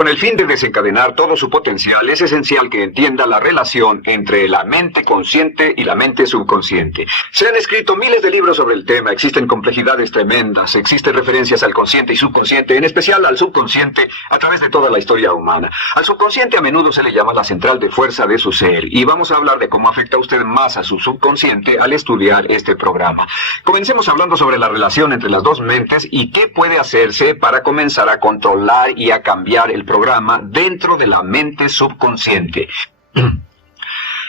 Con el fin de desencadenar todo su potencial, es esencial que entienda la relación entre la mente consciente y la mente subconsciente. Se han escrito miles de libros sobre el tema, existen complejidades tremendas, existen referencias al consciente y subconsciente, en especial al subconsciente, a través de toda la historia humana. Al subconsciente a menudo se le llama la central de fuerza de su ser, y vamos a hablar de cómo afecta a usted más a su subconsciente al estudiar este programa. Comencemos hablando sobre la relación entre las dos mentes y qué puede hacerse para comenzar a controlar y a cambiar el programa dentro de la mente subconsciente.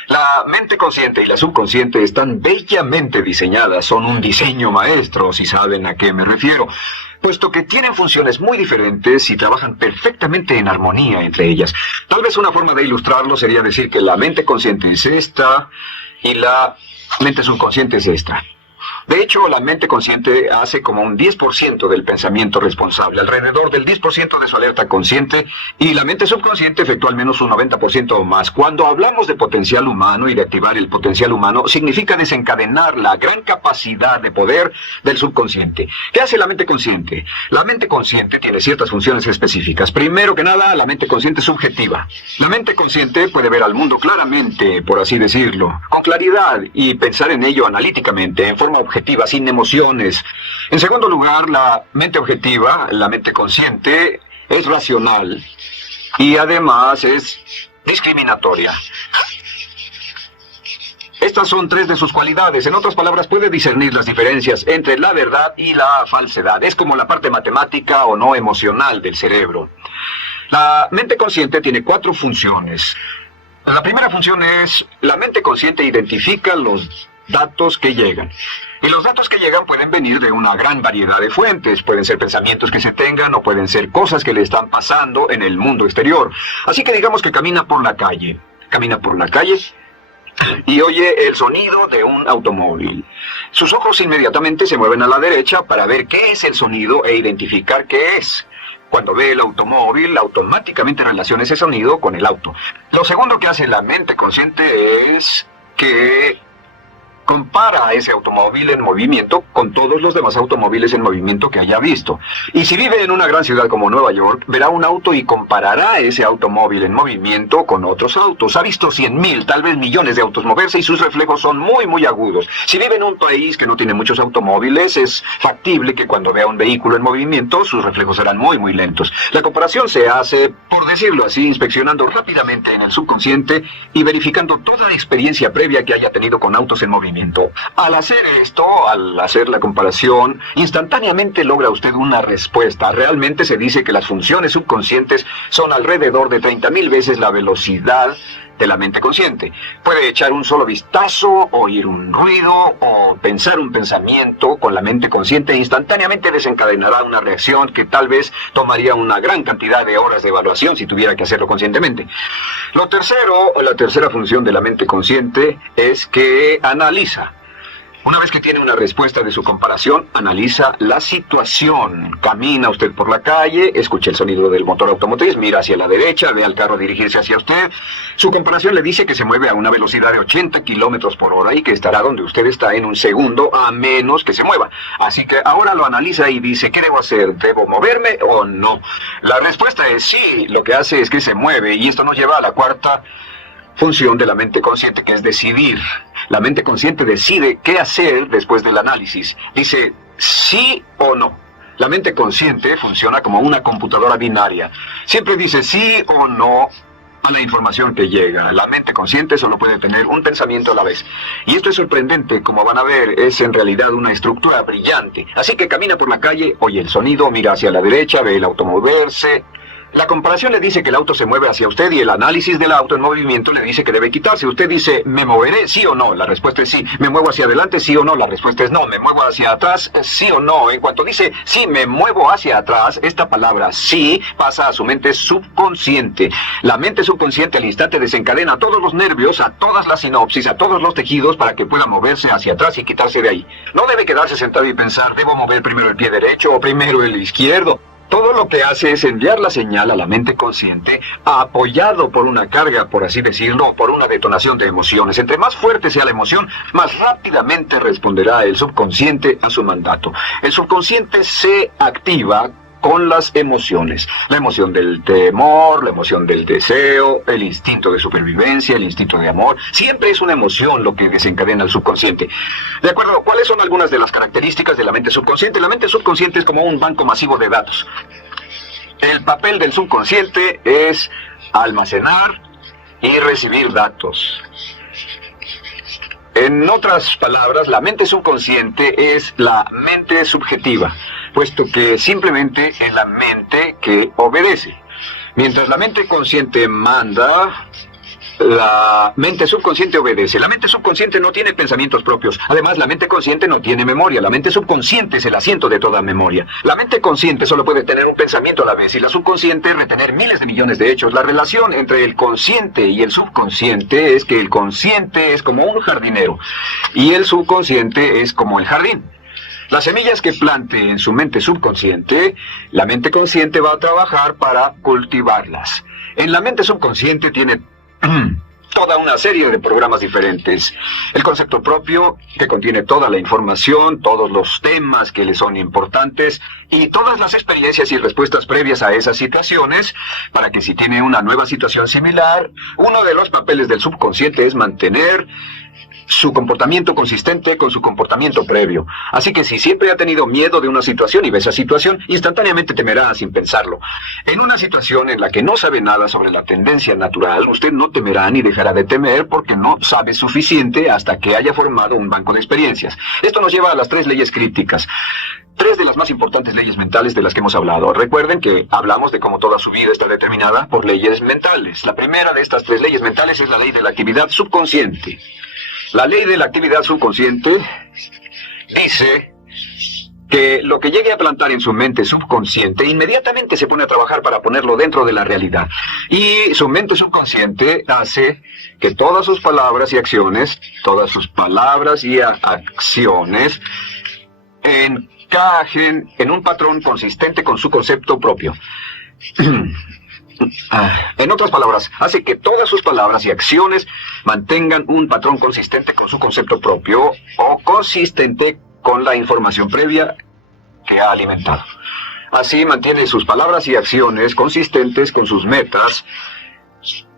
La mente consciente y la subconsciente están bellamente diseñadas, son un diseño maestro, si saben a qué me refiero, puesto que tienen funciones muy diferentes y trabajan perfectamente en armonía entre ellas. Tal vez una forma de ilustrarlo sería decir que la mente consciente es esta y la mente subconsciente es esta. De hecho, la mente consciente hace como un 10% del pensamiento responsable, alrededor del 10% de su alerta consciente, y la mente subconsciente efectúa al menos un 90% o más. Cuando hablamos de potencial humano y de activar el potencial humano, significa desencadenar la gran capacidad de poder del subconsciente. ¿Qué hace la mente consciente? La mente consciente tiene ciertas funciones específicas. Primero que nada, la mente consciente es subjetiva. La mente consciente puede ver al mundo claramente, por así decirlo, con claridad, y pensar en ello analíticamente, en forma objetiva, sin emociones. En segundo lugar, la mente objetiva, la mente consciente, es racional y además es discriminatoria. Estas son tres de sus cualidades. En otras palabras, puede discernir las diferencias entre la verdad y la falsedad. Es como la parte matemática o no emocional del cerebro. La mente consciente tiene 4 funciones. La primera función es, la mente consciente identifica los datos que llegan. Y los datos que llegan pueden venir de una gran variedad de fuentes. Pueden ser pensamientos que se tengan o pueden ser cosas que le están pasando en el mundo exterior. Así que digamos que camina por la calle. Camina por la calle y oye el sonido de un automóvil. Sus ojos inmediatamente se mueven a la derecha para ver qué es el sonido e identificar qué es. Cuando ve el automóvil, automáticamente relaciona ese sonido con el auto. Lo segundo que hace la mente consciente es que compara a ese automóvil en movimiento con todos los demás automóviles en movimiento que haya visto. Y si vive en una gran ciudad como Nueva York, verá un auto y comparará ese automóvil en movimiento con otros autos. Ha visto 100,000, tal vez millones de autos moverse y sus reflejos son muy agudos. Si vive en un país que no tiene muchos automóviles, es factible que cuando vea un vehículo en movimiento, sus reflejos serán muy lentos. La comparación se hace, por decirlo así, inspeccionando rápidamente en el subconsciente y verificando toda la experiencia previa que haya tenido con autos en movimiento. Al hacer esto, al hacer la comparación, instantáneamente logra usted una respuesta. Realmente se dice que las funciones subconscientes son alrededor de 30,000 veces la velocidad de la mente consciente. Puede echar un solo vistazo, oír un ruido o pensar un pensamiento con la mente consciente e instantáneamente desencadenará una reacción que tal vez tomaría una gran cantidad de horas de evaluación si tuviera que hacerlo conscientemente. Lo tercero, o la tercera función de la mente consciente es que analiza. Una vez que tiene una respuesta de su comparación, analiza la situación. Camina usted por la calle, escucha el sonido del motor automotriz, mira hacia la derecha, ve al carro dirigirse hacia usted. Su comparación le dice que se mueve a una velocidad de 80 kilómetros por hora y que estará donde usted está en un segundo, a menos que se mueva. Así que ahora lo analiza y dice, ¿qué debo hacer? ¿Debo moverme o no? La respuesta es sí, lo que hace es que se mueve, y esto nos lleva a la cuarta función de la mente consciente, que es decidir. La mente consciente decide qué hacer después del análisis. Dice sí o no. La mente consciente funciona como una computadora binaria. Siempre dice sí o no a la información que llega. La mente consciente solo puede tener un pensamiento a la vez. Y esto es sorprendente, como van a ver, es en realidad una estructura brillante. Así que camina por la calle, oye el sonido, mira hacia la derecha, ve el auto moverse. La comparación le dice que el auto se mueve hacia usted y el análisis del auto en movimiento le dice que debe quitarse. Usted dice, ¿me moveré? ¿Sí o no? La respuesta es sí. ¿Me muevo hacia adelante? ¿Sí o no? La respuesta es no. ¿Me muevo hacia atrás? ¿Sí o no? En cuanto dice, sí, me muevo hacia atrás, esta palabra sí pasa a su mente subconsciente. La mente subconsciente al instante desencadena todos los nervios, a todas las sinapsis, a todos los tejidos para que pueda moverse hacia atrás y quitarse de ahí. No debe quedarse sentado y pensar, ¿debo mover primero el pie derecho o primero el izquierdo? Todo lo que hace es enviar la señal a la mente consciente, apoyado por una carga, por así decirlo, o por una detonación de emociones. Entre más fuerte sea la emoción, más rápidamente responderá el subconsciente a su mandato. El subconsciente se activa con las emociones. La emoción del temor, la emoción del deseo, el instinto de supervivencia, el instinto de amor. Siempre es una emoción lo que desencadena el subconsciente. ¿De acuerdo? ¿Cuáles son algunas de las características de la mente subconsciente? La mente subconsciente es como un banco masivo de datos. El papel del subconsciente es almacenar y recibir datos. En otras palabras, la mente subconsciente es la mente subjetiva, puesto que simplemente es la mente que obedece. Mientras la mente consciente manda, la mente subconsciente obedece. La mente subconsciente no tiene pensamientos propios. Además, la mente consciente no tiene memoria. La mente subconsciente es el asiento de toda memoria. La mente consciente solo puede tener un pensamiento a la vez y la subconsciente retener miles de millones de hechos. La relación entre el consciente y el subconsciente es que el consciente es como un jardinero y el subconsciente es como el jardín. Las semillas que plante en su mente subconsciente, la mente consciente va a trabajar para cultivarlas. En la mente subconsciente tiene toda una serie de programas diferentes. El concepto propio, que contiene toda la información, todos los temas que le son importantes y todas las experiencias y respuestas previas a esas situaciones, para que si tiene una nueva situación similar, uno de los papeles del subconsciente es mantener su comportamiento consistente con su comportamiento previo. Así que si siempre ha tenido miedo de una situación y ve esa situación, instantáneamente temerá sin pensarlo. En una situación en la que no sabe nada sobre la tendencia natural, usted no temerá ni dejará de temer porque no sabe suficiente hasta que haya formado un banco de experiencias. Esto nos lleva a las 3 leyes crípticas. 3 de las más importantes leyes mentales de las que hemos hablado. Recuerden que hablamos de cómo toda su vida está determinada por leyes mentales. La primera de estas 3 leyes mentales es la ley de la actividad subconsciente. La ley de la actividad subconsciente dice que lo que llegue a plantar en su mente subconsciente inmediatamente se pone a trabajar para ponerlo dentro de la realidad. Y su mente subconsciente hace que todas sus palabras y acciones, encajen en un patrón consistente con su concepto propio. En otras palabras, hace que todas sus palabras y acciones mantengan un patrón consistente con su concepto propio o consistente con la información previa que ha alimentado. Así mantiene sus palabras y acciones consistentes con sus metas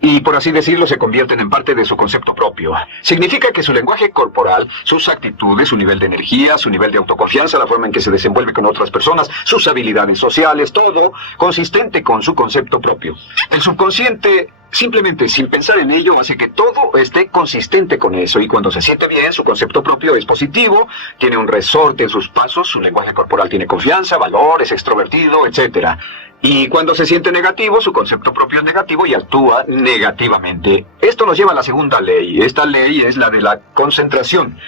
y, por así decirlo, se convierten en parte de su concepto propio. Significa que su lenguaje corporal, sus actitudes, su nivel de energía, su nivel de autoconfianza, la forma en que se desenvuelve con otras personas, sus habilidades sociales, todo consistente con su concepto propio. El subconsciente, simplemente sin pensar en ello, hace que todo esté consistente con eso, y cuando se siente bien, su concepto propio es positivo, tiene un resorte en sus pasos, su lenguaje corporal tiene confianza, valor, es extrovertido, etc. Y cuando se siente negativo, su concepto propio es negativo y actúa negativamente. Esto nos lleva a la segunda ley. Esta ley es la de la concentración.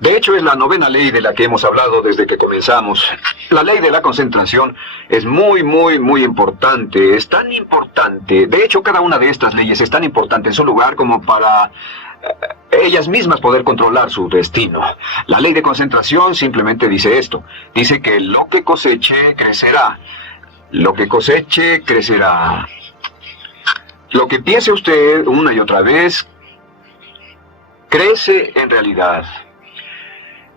De hecho, es la 9ª ley de la que hemos hablado desde que comenzamos. La ley de la concentración es muy importante. Es tan importante. De hecho, cada una de estas leyes es tan importante en su lugar como para ellas mismas poder controlar su destino. La ley de concentración simplemente dice esto. Dice que lo que coseche, crecerá. Lo que coseche, crecerá. Lo que piense usted una y otra vez, crece en realidad.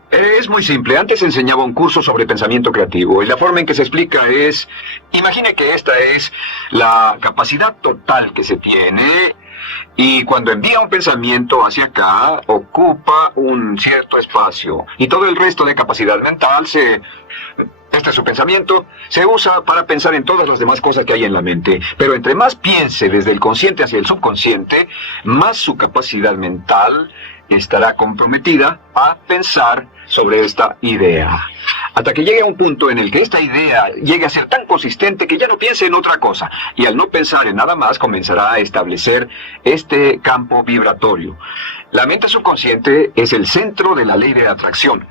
Es muy simple. Antes enseñaba un curso sobre pensamiento creativo y la forma en que se explica es, imagine que esta es la capacidad total que se tiene y cuando envía un pensamiento hacia acá, ocupa un cierto espacio y todo el resto de capacidad mental este es su pensamiento, se usa para pensar en todas las demás cosas que hay en la mente. Pero entre más piense desde el consciente hacia el subconsciente, más su capacidad mental estará comprometida a pensar sobre esta idea. Hasta que llegue a un punto en el que esta idea llegue a ser tan consistente que ya no piense en otra cosa. Y al no pensar en nada más, comenzará a establecer este campo vibratorio. La mente subconsciente es el centro de la ley de atracción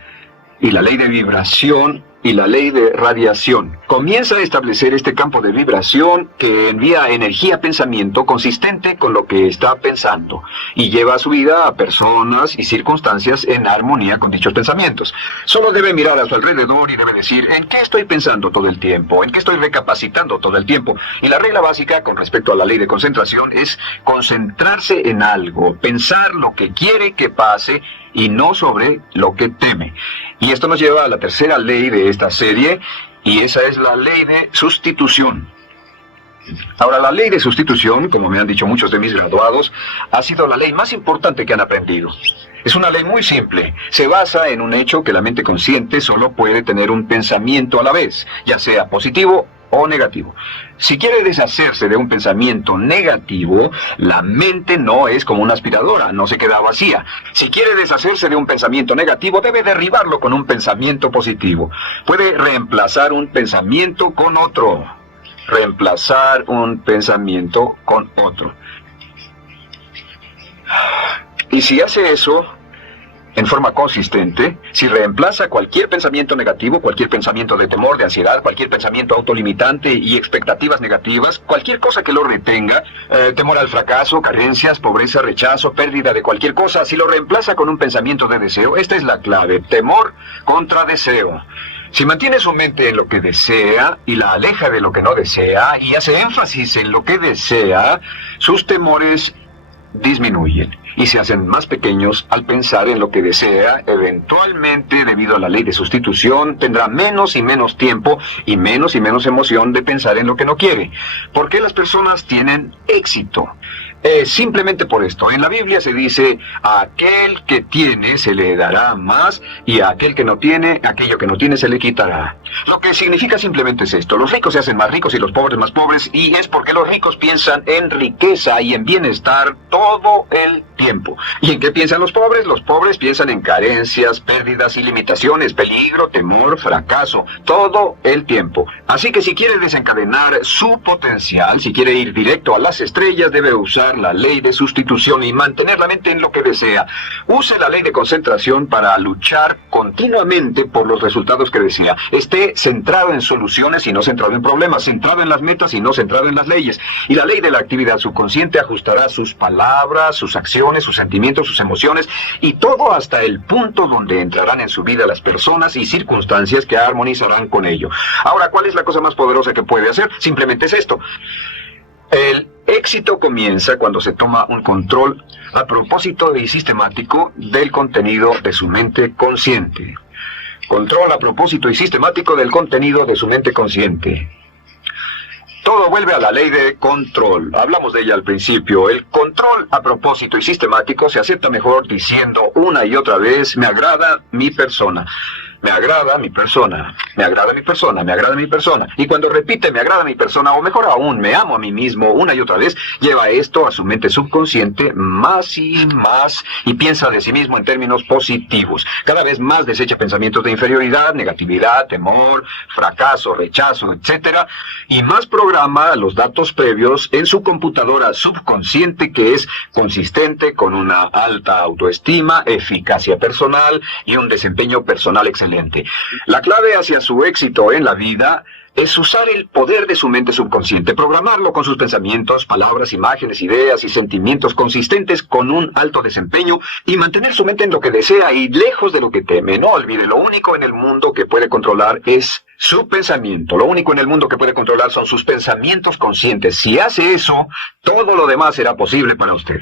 y la ley de vibración y la ley de radiación. Comienza a establecer este campo de vibración que envía energía-pensamiento consistente con lo que está pensando y lleva a su vida a personas y circunstancias en armonía con dichos pensamientos. Solo debe mirar a su alrededor y debe decir, ¿en qué estoy pensando todo el tiempo? ¿En qué estoy recapacitando todo el tiempo? Y la regla básica con respecto a la ley de concentración es concentrarse en algo, pensar lo que quiere que pase y no sobre lo que teme. Y esto nos lleva a la tercera ley de esta serie, Y esa es la ley de sustitución. Ahora, la ley de sustitución, como me han dicho muchos de mis graduados, ha sido la ley más importante que han aprendido. Es una ley muy simple. Se basa en un hecho que la mente consciente solo puede tener un pensamiento a la vez, ya sea positivo o negativo. Si quiere deshacerse de un pensamiento negativo, la mente no es como una aspiradora, no se queda vacía. Si quiere deshacerse de un pensamiento negativo, debe derribarlo con un pensamiento positivo. Puede reemplazar un pensamiento con otro. Reemplazar un pensamiento con otro. Y si hace eso en forma consistente, si reemplaza cualquier pensamiento negativo, cualquier pensamiento de temor, de ansiedad, cualquier pensamiento autolimitante y expectativas negativas, cualquier cosa que lo retenga, temor al fracaso, carencias, pobreza, rechazo, pérdida de cualquier cosa, si lo reemplaza con un pensamiento de deseo, esta es la clave: temor contra deseo. Si mantiene su mente en lo que desea y la aleja de lo que no desea y hace énfasis en lo que desea, sus temores disminuyen y se hacen más pequeños al pensar en lo que desea. Eventualmente, debido a la ley de sustitución, tendrá menos y menos tiempo y menos emoción de pensar en lo que no quiere. ¿Por qué las personas tienen éxito? Simplemente por esto. En la Biblia se dice: a aquel que tiene se le dará más, y a aquel que no tiene, aquello que no tiene se le quitará. Lo que significa simplemente es esto: los ricos se hacen más ricos y los pobres más pobres, y es porque los ricos piensan en riqueza y en bienestar todo el tiempo. ¿Y en qué piensan los pobres? Los pobres piensan en carencias, pérdidas y limitaciones, peligro, temor, fracaso, todo el tiempo. Así que si quiere desencadenar su potencial, si quiere ir directo a las estrellas, debe usar la ley de sustitución y mantener la mente en lo que desea. Use la ley de concentración para luchar continuamente por los resultados que desea. Esté centrado en soluciones y no centrado en problemas, centrado en las metas y no centrado en las leyes. Y la ley de la actividad subconsciente ajustará sus palabras, sus acciones, sus sentimientos, sus emociones y todo hasta el punto donde entrarán en su vida las personas y circunstancias que armonizarán con ello. Ahora, ¿cuál es la cosa más poderosa que puede hacer? Simplemente es esto: el éxito comienza cuando se toma un control a propósito y sistemático del contenido de su mente consciente. Control a propósito y sistemático del contenido de su mente consciente. Todo vuelve a la ley de control. Hablamos de ella al principio. El control a propósito y sistemático se acepta mejor diciendo una y otra vez: me agrada mi persona. Me agrada mi persona, me agrada mi persona, me agrada mi persona. Y cuando repite me agrada mi persona, o mejor aún, me amo a mí mismo una y otra vez, lleva esto a su mente subconsciente más y más y piensa de sí mismo en términos positivos. Cada vez más desecha pensamientos de inferioridad, negatividad, temor, fracaso, rechazo, etc. Y más programa los datos previos en su computadora subconsciente, que es consistente con una alta autoestima, eficacia personal y un desempeño personal excelente. La clave hacia su éxito en la vida es usar el poder de su mente subconsciente, programarlo con sus pensamientos, palabras, imágenes, ideas y sentimientos consistentes con un alto desempeño y mantener su mente en lo que desea y lejos de lo que teme. No olvide, lo único en el mundo que puede controlar es su pensamiento. Lo único en el mundo que puede controlar son sus pensamientos conscientes. Si hace eso, todo lo demás será posible para usted.